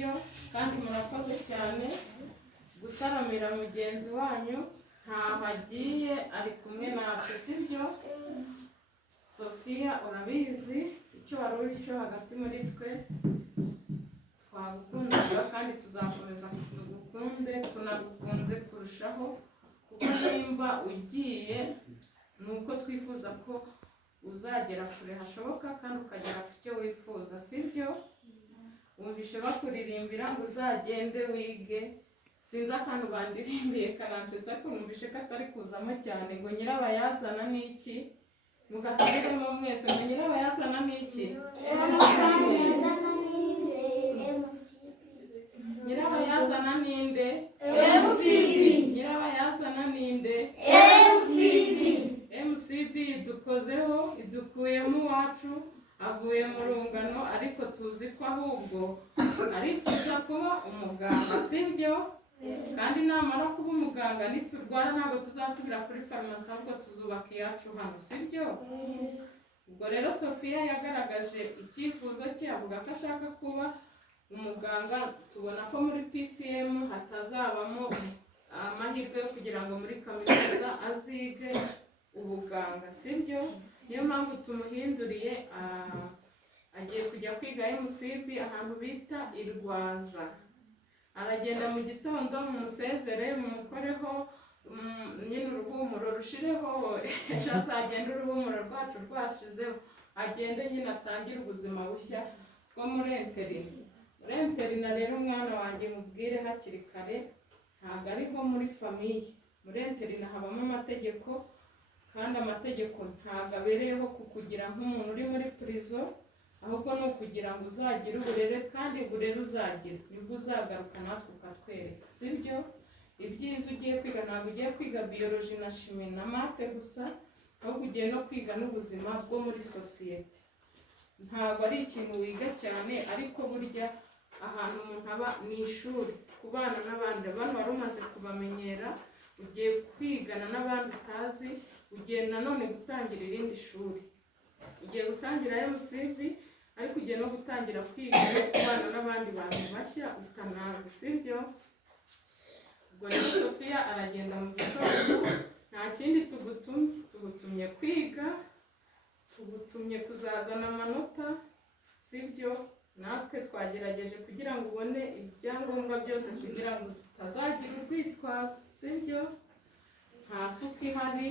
sibyo? Kandi murakoze cyane gutaramira mugenzi wanyu, ntaho agiye ari kumwe natwe, sibyo? Sofia, urabizi icyo wari uri cyo hagati muri twe, twagukundaga kandi tuzakomeza tugukunde, tunagukunze kurushaho, kuko nimba ugiye nuko twifuza ko uzagera kure hashoboka kandi ukagera ku cyo wifuza, sibyo? Wumvishe bakuririmbira ngo uzagende wige, sinzi akantu bandirimbiye karansetsa ko numvishe katari kuzamo cyane, ngo nyirabayazana n'iki? Mugasubiremo mwese ngo nyirabayazana n'iki? Nyirabayazana ninde? MCB. Nyirabayazana ninde? MCB dukozeho, idukuyemo iwacu, avuye mu rungano, ariko tuzi ko ahubwo arifuza kuba umuganga, sibyo? Kandi namara kuba umuganga niturwara ntabwo tuzasubira kuri farumasi, ahubwo tuzubaka iyacu hano, sibyo? Ubwo rero Sofia yagaragaje icyifuzo cye, avuga ko ashaka kuba umuganga. Tubona ko muri TCM hatazabamo amahirwe yo kugira ngo muri kaminuza azige ubuganga, sibyo? Niyo mpamvu tumuhinduriye, agiye kujya kwiga MCB ahantu bita i Rwaza. Aragenda mu gitondo, mumusezere, mumukoreho nyine uruhumuro rushireho, ejo azagenda uruhumuro rwacu rwashizeho, agende nyine atangire ubuzima bushya bwo muri interina. Muri interina rero umwana wanjye mubwire hakiri kare, ntabwo ariho muri famiye. Muri interina habamo amategeko, kandi amategeko ntabwo abereyeho kukugira nk'umuntu uri muri prison, ahubwo ni ukugira ngo uzagire uburere, kandi uburere uzagira nibwo uzagaruka natwe ukatwereka, sibyo? Ibyiza ugiye kwiga ntabwo ugiye kwiga biology na chimie na mate gusa, ahubwo ugiye no kwiga n'ubuzima bwo muri sosiyete. Ntabwo ari ikintu wiga cyane, ariko burya ahantu umuntu aba ni ishuri, kubana n'abandi. Abantu wari umaze kubamenyera, ugiye kwigana n'abandi utazi, ugiye nanone gutangira irindi shuri. Ugiye gutangira MCB, ariko ugiye no gutangira kwiga no kubana n'abandi bantu bashya utanazi, sibyo? Ubwo rero Sofia aragenda mu gitondo, nta kindi tugutumye kwiga, tugutumye kuzazana amanota, sibyo? Natwe twagerageje kugira ngo ubone ibyangombwa byose, kugira ngo utazagira urwitwazo, sibyo? Nta suka ihari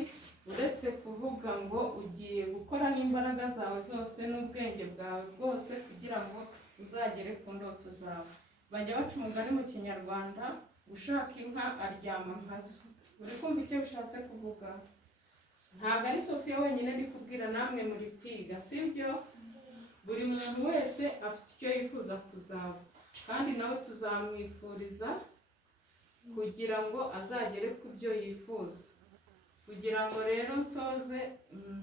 uretse kuvuga ngo ugiye gukora n'imbaraga zawe zose n'ubwenge bwawe bwose kugira ngo uzagere ku ndoto zawe. Bajya baca umugani mu Kinyarwanda, ushaka inka aryama nkazo. Uri kumva icyo bishatse kuvuga? Ntabwo ari Sofia wenyine ndi kubwira, namwe muri kwiga, sibyo? Buri muntu wese afite icyo yifuza kuzaba, kandi nawe tuzamwifuriza kugira ngo azagere ku byo yifuza. Kugira ngo rero nsoze,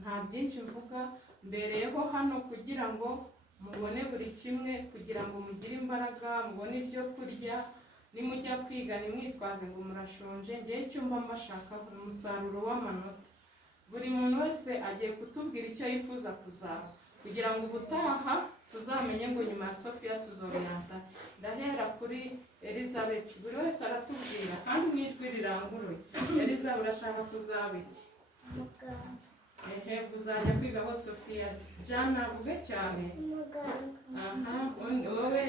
nta byinshi mvuga, mbereyeho hano kugira ngo mubone buri kimwe, kugira ngo mugire imbaraga, mubone ibyo kurya. Nimujya kwiga nimwitwaze ngo murashonje, ngiye icyo mba mbashakaho umusaruro w'amanota. Buri muntu wese agiye kutubwira icyo yifuza kuzaba, kugira ngo ubutaha tuzamenye ngo nyuma ya Sofia tuzobirata. Ndahera kuri Elizabeth, buri wese aratubwira kandi n'ijwi riranguruye. Elizabeth, urashaka kuzaba iki? Muganga. Uzajya kwiga aho Sofia. Jana, avuge cyane. Muganga. Wowe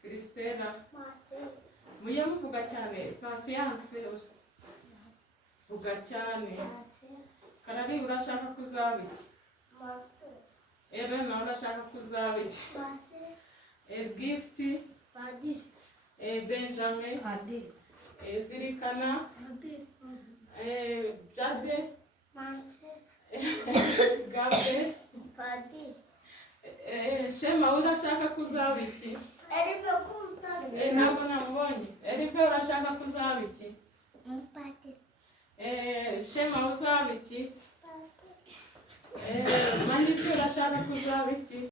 Christella. Mujye muvuga cyane. Patience. Vuga cyane. Karari, urashaka kuzaba iki? Elena, urashaka kuzaba iki? Gift. Benjamin. Zirikana. Jade. Gabe. Shema, urashaka kuzaba iki? Ntabwo namubonye. Erive, urashaka kuzaba iki? Shema, uzaba iki? Manifi, urashaka kuzaba iki?